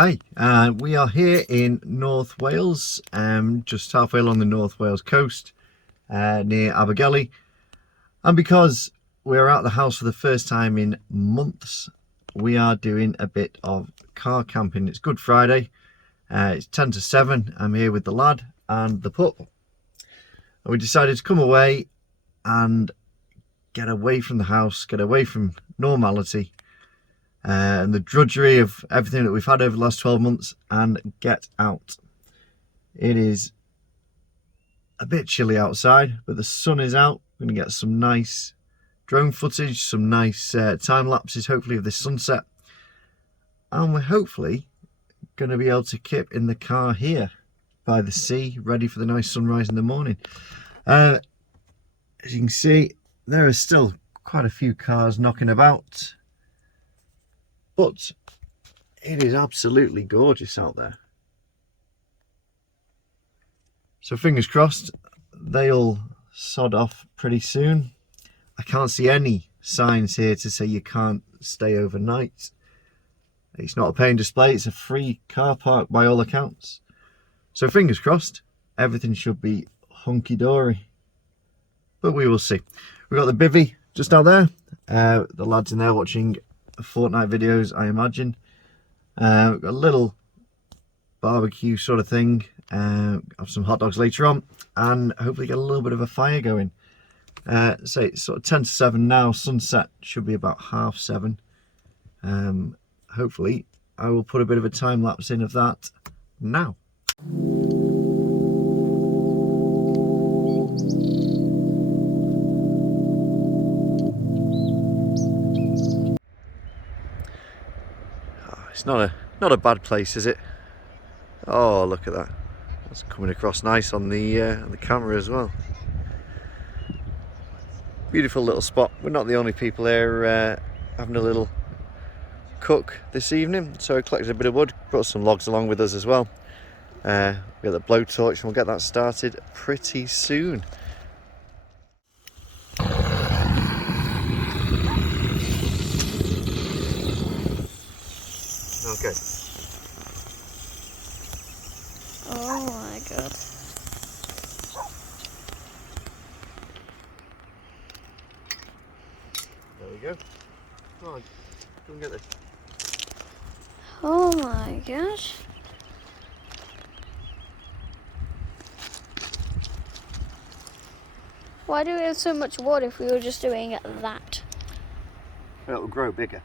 Hi, we are here in North Wales, just halfway along the North Wales coast, near Abergele. And because we're out of the house for the first time in months, we are doing a bit of car camping. It's Good Friday, it's 10 to 7, I'm here with the lad and the pup. And we decided to come away and get away from the house, get away from normality, and the drudgery of everything that we've had over the last 12 months and get out. It is a bit chilly outside, but the sun is out. We're going to get some nice drone footage, some nice time lapses, hopefully, of this sunset. And we're hopefully going to be able to kip in the car here by the sea, ready for the nice sunrise in the morning. As you can see, there are still quite a few cars knocking about, but it is absolutely gorgeous out there. So fingers crossed, they'll sod off pretty soon. I can't see any signs here to say you can't stay overnight. It's not a paying display, it's a free car park by all accounts. So fingers crossed, everything should be hunky-dory. But we will see. We've got the bivvy just out there. The lads in there watching Fortnite videos, I imagine. We've got a little barbecue sort of thing. Have some hot dogs later on, and hopefully get a little bit of a fire going. So it's sort of 10 to 7 now. Sunset should be about 7:30. Hopefully I will put a bit of a time lapse in of that now. It's not a bad place, is it? Oh, look at that. That's coming across nice on the camera as well. Beautiful little spot. We're not the only people here having a little cook this evening, so I collected a bit of wood, brought some logs along with us as well. We got the blowtorch and we'll get that started pretty soon. Okay. Oh my god. There we go. Come on, come and get this. Oh my gosh. Why do we have so much wood if we were just doing that? It'll grow bigger.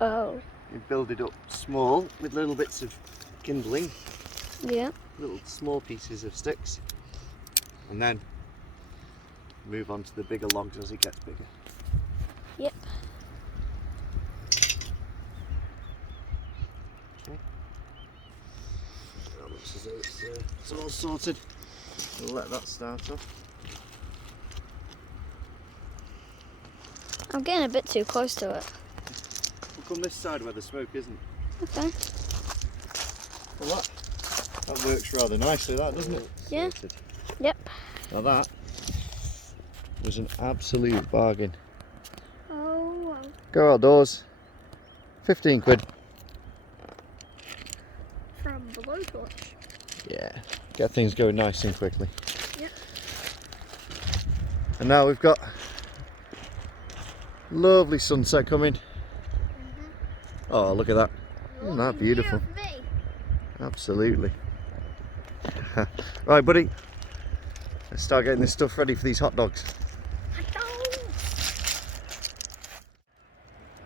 Oh. You build it up small with little bits of kindling, Yeah. little small pieces of sticks, and then move on to the bigger logs as it gets bigger. Yep. Okay. That looks as though it's all sorted. We'll let that start off. I'm getting a bit too close to it. We'll come this side where the smoke isn't. Okay. Well, that works rather nicely, that, doesn't it? Yeah. Sorted. Yep. Now that was an absolute bargain. Oh wow. Go outdoors, 15 quid. From the blowtorch. Yeah, get things going nice and quickly. Yep. And now we've got lovely sunset coming. Oh, look at that. Isn't that beautiful? Absolutely. Right, buddy. Let's start getting this stuff ready for these hot dogs.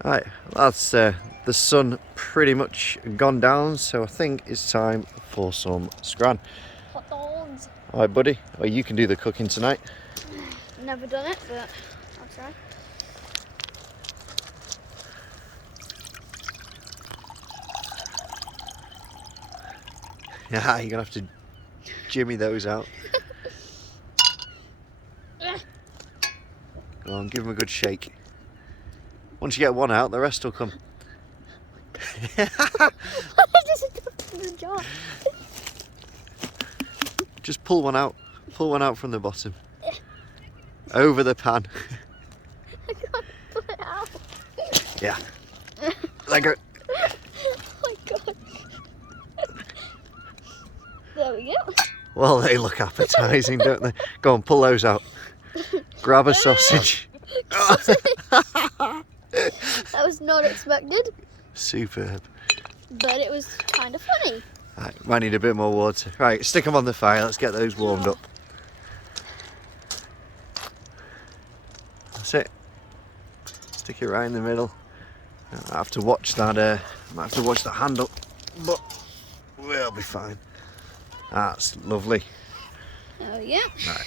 Right, that's the sun pretty much gone down, so I think it's time for some scran. Hot dogs. Alright, buddy. Well, you can do the cooking tonight. Never done it, but I'll try. Yeah, you're gonna have to jimmy those out. Go on, give them a good shake. Once you get one out, the rest will come. Just pull one out. Pull one out from the bottom. Over the pan. I can't pull it out. Yeah. Let go. Oh my god. There we go. Well, they look appetising, don't they? Go on, pull those out. Grab a sausage. That was not expected, Superb. but it was kind of funny. Right, might need a bit more water. Right, stick them on the fire. Let's get those warmed up. That's it. Stick it right in the middle. I have to watch that. I have to watch the handle, but we'll be fine. That's lovely. Oh yeah. Right,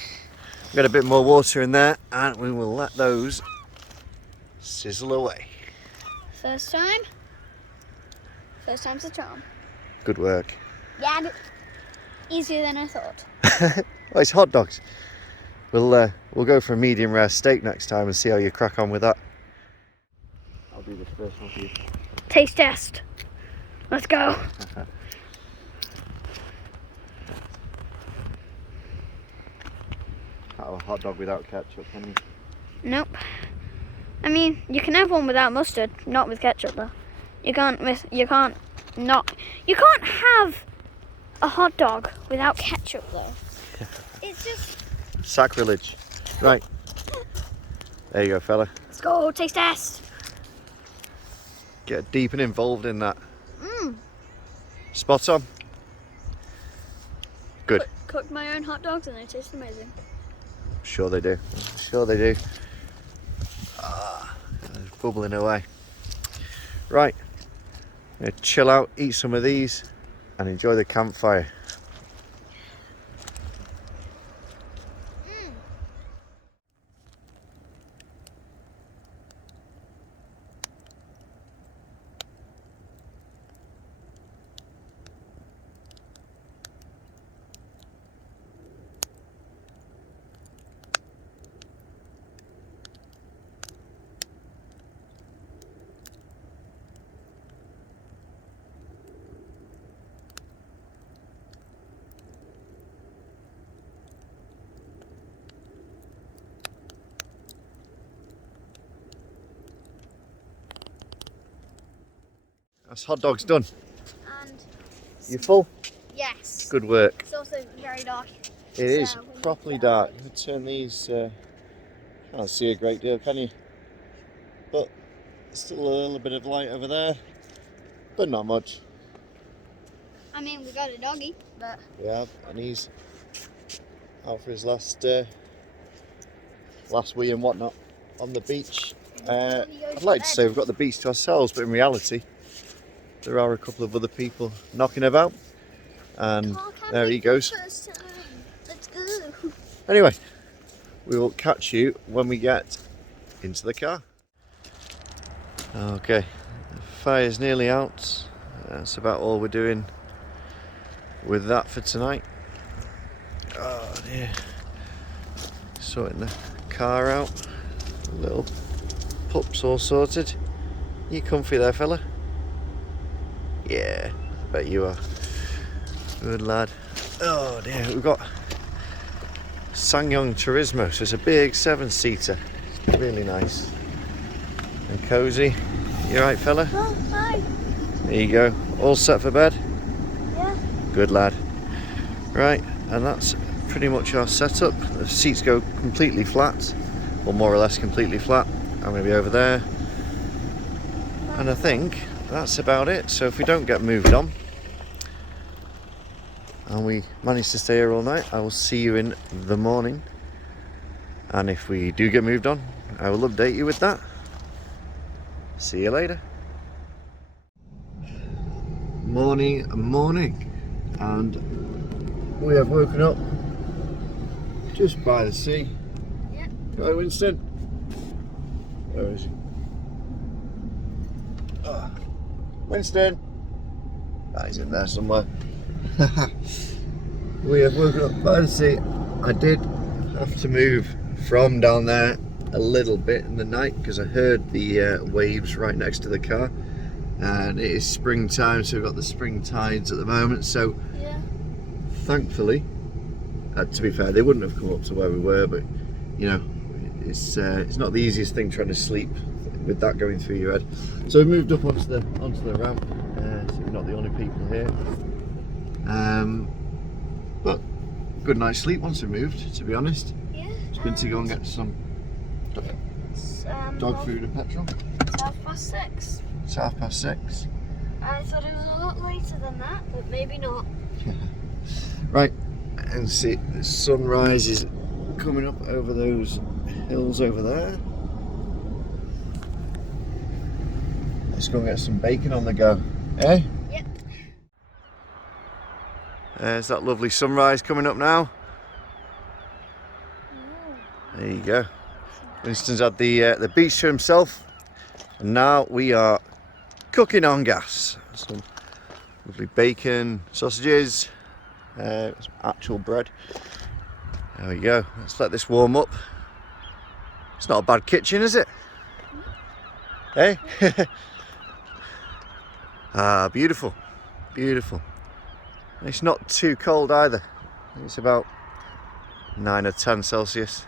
got a bit more water in there, and we will let those sizzle away. First time. First time's the charm. Good work. Yeah, but easier than I thought. Well, it's hot dogs. We'll go for a medium rare steak next time and see how you crack on with that. I'll do this first one for you. Taste test. Let's go. Have a hot dog without ketchup, can you? Nope. I mean, you can have one without mustard, not with ketchup though. You can't have a hot dog without ketchup though. It's just Sacrilege. Right. There you go, fella. let's go, taste test. Get deep and involved in that. Spot on. Good. Cooked my own hot dogs and they taste amazing. Sure they do. Sure they do. It's bubbling away. Right. I'm gonna chill out, eat some of these, and enjoy the campfire. That's hot dogs done. And You full? yes. Good work. It's also very dark. It is So, we properly need dark. You can turn these, can't see a great deal, can you? But still a little bit of light over there, but not much. I mean, we got a doggy, but Yeah, and he's out for his last wee and whatnot on the beach. I'd like to say we've got the beach to ourselves, but in reality, there are a couple of other people knocking about, and there he goes. First time. Let's go. Anyway, we will catch you when we get into the car. Okay, the fire's nearly out. That's about all we're doing with that for tonight. Oh dear. Sorting the car out. Little pups all sorted. You comfy there, fella? Yeah, I bet you are. Good lad. Oh dear, we've got Sangyong Turismo, so it's a big 7-seater. It's really nice and cosy. You alright, fella? Oh, hi. There you go. All set for bed? Yeah. Good lad. Right, and that's pretty much our setup. The seats go completely flat, or more or less completely flat. I'm going to be over there. And I think that's about it. So if we don't get moved on, and we manage to stay here all night, I will see you in the morning. And if we do get moved on, I will update you with that. See you later. Morning, and we have woken up just by the sea. Yeah. Hi, Winston. Where is he? Winston. He's in there somewhere. We have woken up by the sea. I did have to move from down there a little bit in the night because I heard the waves right next to the car, and it is springtime, so we've got the spring tides at the moment. So Yeah. thankfully, to be fair, they wouldn't have come up to where we were, but you know, it's not the easiest thing trying to sleep with that going through your head. So we moved up onto the ramp, so we're not the only people here. good night's sleep once we moved, to be honest. Yeah. It's good to go and get some dog food and petrol. It's 6:30. It's 6:30. I thought it was a lot later than that, but maybe not. Right, and see the sunrise is coming up over those hills over there. Let's go and get some bacon on the go, eh? Yep. There's that lovely sunrise coming up now. There you go. Winston's had the beach to himself, and now we are cooking on gas. Some lovely bacon, sausages, some actual bread. There we go. Let's let this warm up. It's not a bad kitchen, is it? Hey? Ah, beautiful, beautiful. And it's not too cold either. I think it's about 9 or 10 Celsius.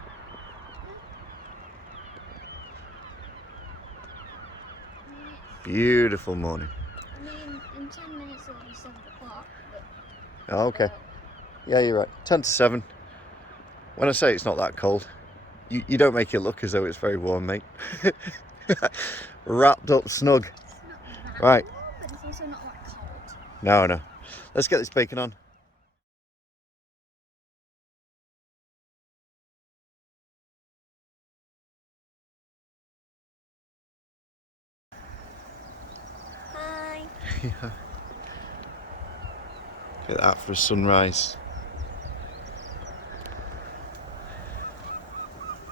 Beautiful morning. I mean, in 10 minutes it'll be 7 o'clock. Oh, okay. Yeah, you're right. 10 to 7. When I say it's not that cold, you don't make it look as though it's very warm, mate. Wrapped up snug. It's not that Right. warm, but it's also not that cold. No. Let's get this bacon on. Hi. Yeah. Look at that for a sunrise.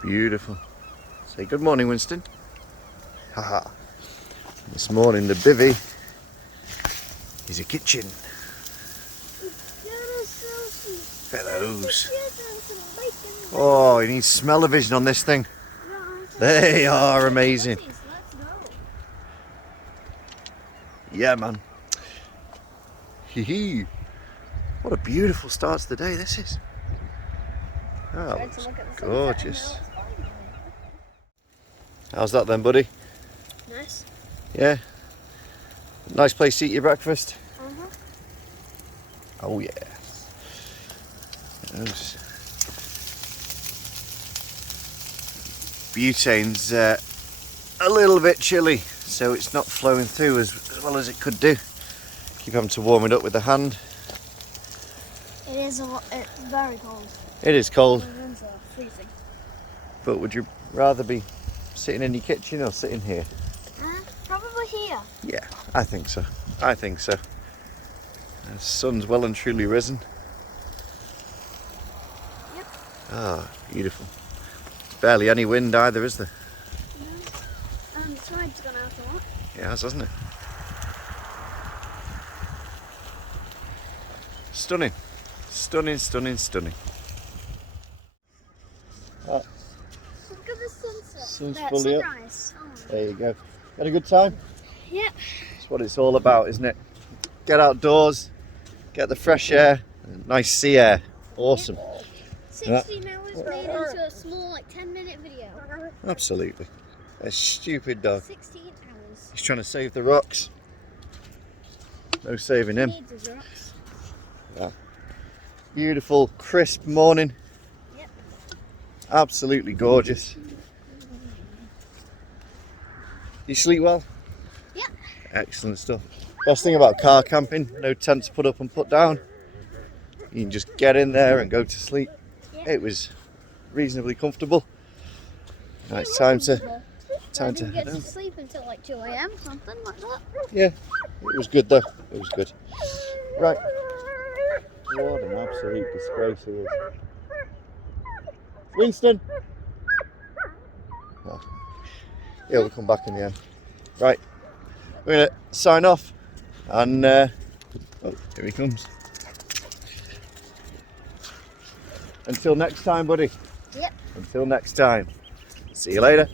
Beautiful. Say good morning, Winston. Haha. This morning the bivvy is a kitchen. Look at those. Oh, you need smell-o-vision on this thing. They are amazing. Let's go. Yeah, man. Hee hee. What a beautiful start to the day this is. Oh, Tried to look at the sunset gorgeous. and now it's fine. How's that then, buddy? Nice. Yeah? Nice place to eat your breakfast? Uh-huh. Oh yeah. Those. Butane's a little bit chilly, so it's not flowing through as well as it could do. Keep having to warm it up with the hand. It is a lot. It's very cold. It is cold, My rooms are freezing. but would you rather be sitting in your kitchen or sitting here? Probably here. Yeah, I think so. I think so. The sun's well and truly risen. Yep. Ah, beautiful. Barely any wind either, is there? No. The tide's gone out a lot. It has, hasn't it? Stunning. Stunning, stunning, stunning. Ah, Look at the sunset. Sun's There, fully up. sunrise. Oh. there you go. Had a good time? Yep. That's what it's all about, isn't it? Get outdoors, get the fresh air, nice sea air. Awesome. 16 hours made into a small, 10-minute video. Absolutely. A stupid dog. 16 hours. He's trying to save the rocks. No saving him. Needs his rocks. Yeah. Beautiful, crisp morning. Yep. Absolutely gorgeous. You sleep well? Yep. Excellent stuff. Best thing about car camping, no tent to put up and put down. You can just get in there and go to sleep. Yep. It was reasonably comfortable. Now it's time to I didn't head get to home. sleep until 2 a.m. something like that. Yeah, it was good though. It was good. Right. What an absolute disgrace he is. Winston! Oh. He'll come back in the end. Right. We're going to sign off and oh, here he comes. Until next time, buddy. Yep. Until next time. See you later.